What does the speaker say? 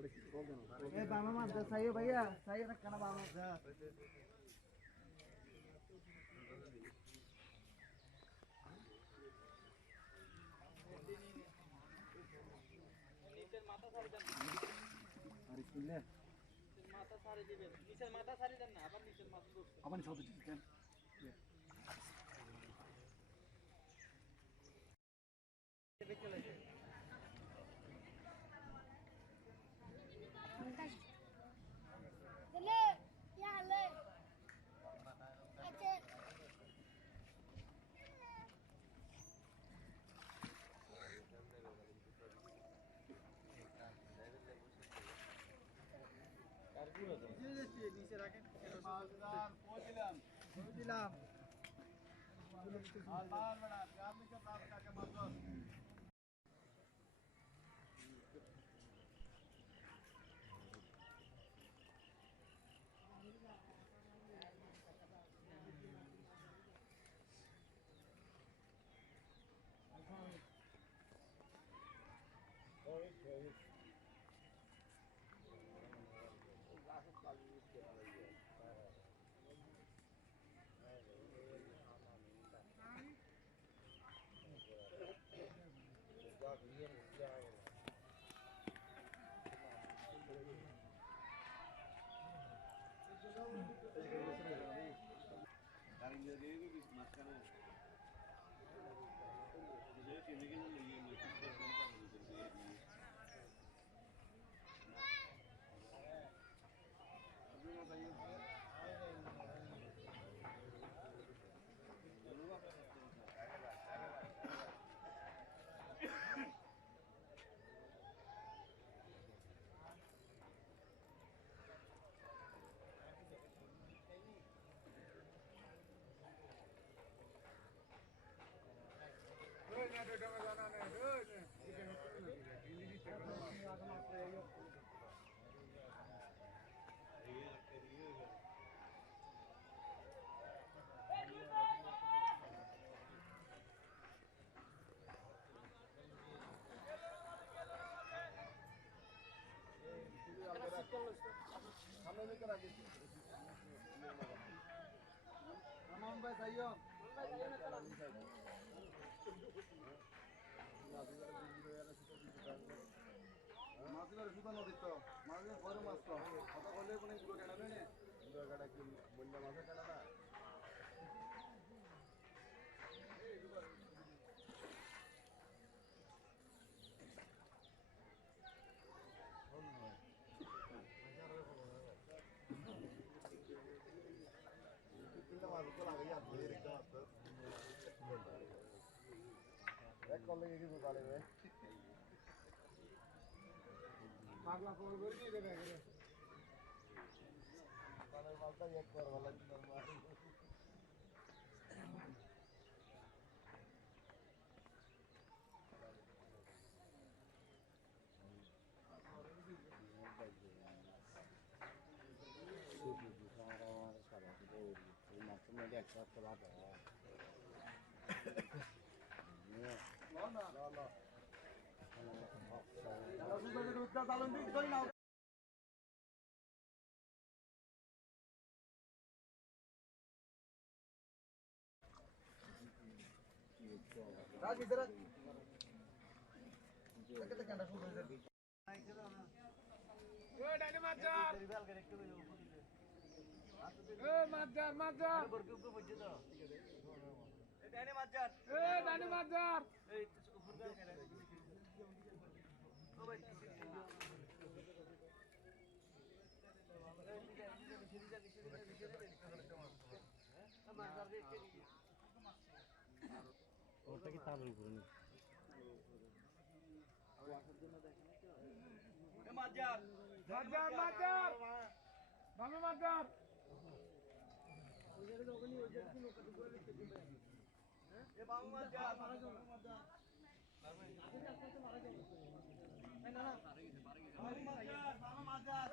ए बामा मत सही हो भैया सही रखना बामा नीचे माथा सारी देन अरे किले माथा सारी दिबेन नीचे माथा सारी देन ना আবার नीचे माथा दोस्त আবার ছোট chicken Dale, ya le. Ache. নিচে রাখেন পৌঁছিলাম পৌঁছিলাম আর মার বড়া আপনি কে প্রাপ্ত কাকে মারলো Ramon भाई सही हो মাছগুলো সুতা নদীর তো মাছগুলো বড় মাছ তো কথা বললে কোনো গুলো কেনাবে না গুলো কাটা কি বন্যা মাছের কাটা না এক কলে কিছু গালে রে পাগলা ফোন করে দিয়ে দেবে আগে পাগলা মালটা এক করবা লাগবে নরমাল राज इधर कितने घंटा शूट इधर ओ डायने मार ए मार बरके ऊपर बच्चे तो ए डायने मार ए ऊपर डाल के ओ भाई ওটা কি তার উপরে না আসার জন্য দেখেন এ মাজার ভালো মাজার ওইখানে ওখানে ওই যে লোক কত করে লিখতে দিবে হ্যাঁ এ বাবু মাজার মারা যাও মাজার আগে কাছে মারা যাও না না বাবু মাজার